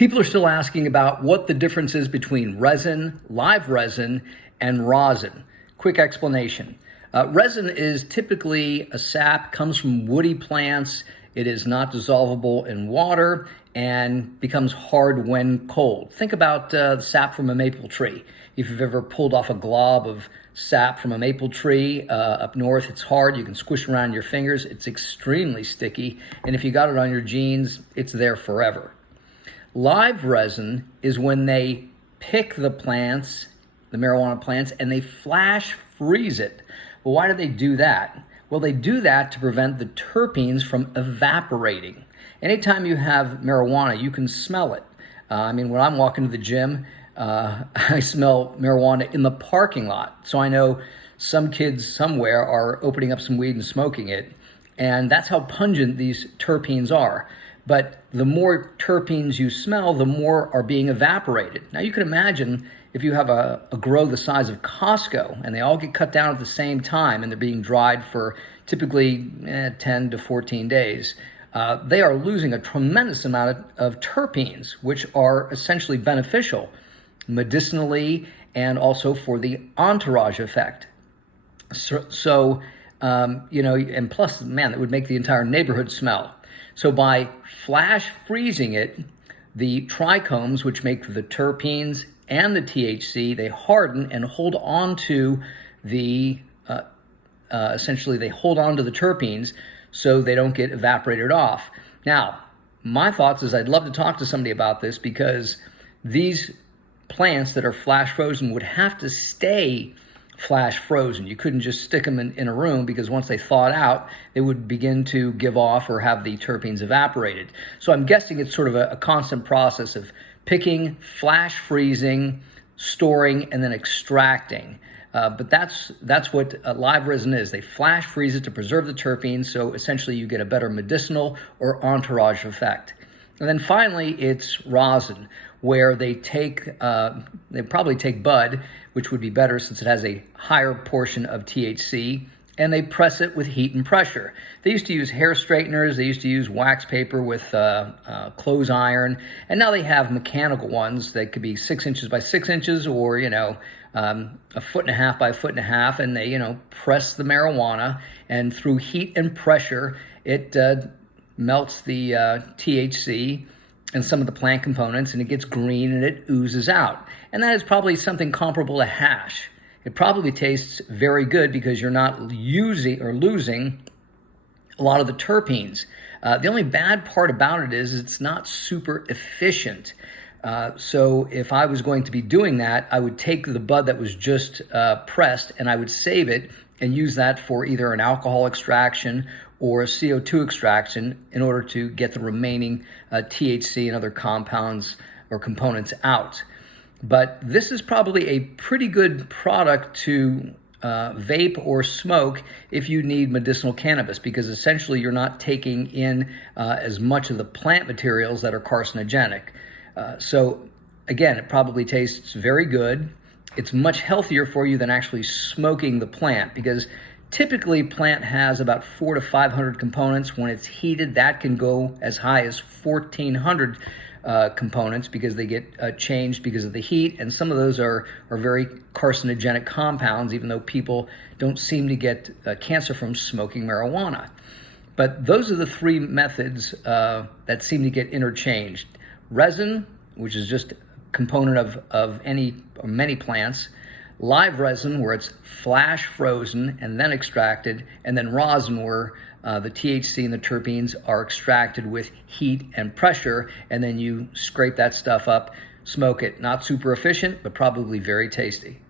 People are still asking about what the difference is between resin, live resin, and rosin. Quick explanation. Resin is typically a sap, comes from woody plants. It is not dissolvable in water and becomes hard when cold. Think about the sap from a maple tree. If you've ever pulled off a glob of sap from a maple tree up north, it's hard. You can squish around your fingers. It's extremely sticky. And if you got it on your jeans, it's there forever. Live resin is when they pick the plants, the marijuana plants, and they flash freeze it. Well, why do they do that? Well, they do that to prevent the terpenes from evaporating. Anytime you have marijuana, you can smell it. When I'm walking to the gym, I smell marijuana in the parking lot. So I know some kids somewhere are opening up some weed and smoking it. And that's how pungent these terpenes are. But the more terpenes you smell, the more are being evaporated. Now you can imagine if you have a grow the size of Costco and they all get cut down at the same time and they're being dried for typically 10 to 14 days, they are losing a tremendous amount of terpenes, which are essentially beneficial medicinally and also for the entourage effect. And plus, man, that would make the entire neighborhood smell. So by flash freezing it, the trichomes, which make the terpenes and the THC, they harden and hold on to essentially they hold on to the terpenes so they don't get evaporated off. Now, my thoughts is I'd love to talk to somebody about this because these plants that are flash frozen would have to stay flash frozen. You couldn't just stick them in a room because once they thawed out, they would begin to give off or have the terpenes evaporated. So I'm guessing it's sort of a constant process of picking, flash freezing, storing, and then extracting. But that's what live resin is. They flash freeze it to preserve the terpenes, so essentially you get a better medicinal or entourage effect. And then finally, it's rosin, where they probably take bud, which would be better since it has a higher portion of THC, and they press it with heat and pressure. They used to use hair straighteners, they used to use wax paper with clothes iron, and now they have mechanical ones that could be 6 inches by 6 inches or, a 1.5 by 1.5 feet, and they, press the marijuana, and through heat and pressure, it melts the THC and some of the plant components, and it gets green and it oozes out. And that is probably something comparable to hash. It probably tastes very good because you're not using or losing a lot of the terpenes. The only bad part about it is it's not super efficient. So if I was going to be doing that, I would take the bud that was just pressed and I would save it and use that for either an alcohol extraction or a CO2 extraction in order to get the remaining THC and other compounds or components out. But this is probably a pretty good product to vape or smoke if you need medicinal cannabis, because essentially you're not taking in as much of the plant materials that are carcinogenic. So again, it probably tastes very good. It's much healthier for you than actually smoking the plant, because typically plant has about 400 to 500 components. When it's heated, that can go as high as 1,400 components because they get changed because of the heat, and some of those are very carcinogenic compounds, even though people don't seem to get cancer from smoking marijuana. But those are the three methods that seem to get interchanged. Resin, which is just a component of any or many plants. Live resin, where it's flash frozen and then extracted, and then rosin, where the THC and the terpenes are extracted with heat and pressure, and then you scrape that stuff up, smoke it. Not super efficient, but probably very tasty.